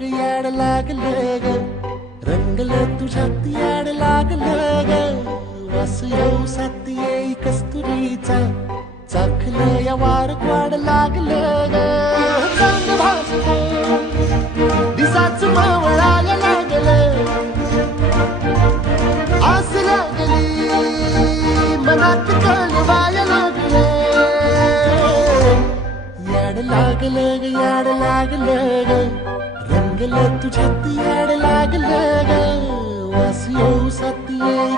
ग याड लागलं ग रंगलं तुझ्यात याड लागलं ग वास येऊ साथ येई कस्तुरीचा चाखलं या वार वाड लागलं ग चांग भासलं दिसाच मावळायला लागलं आस लागली मनात कळवायला लागलं याड लागलं ग याड लागलं ग रंगलं तुझ्यात याड लागलं ग वास येऊ साथ येई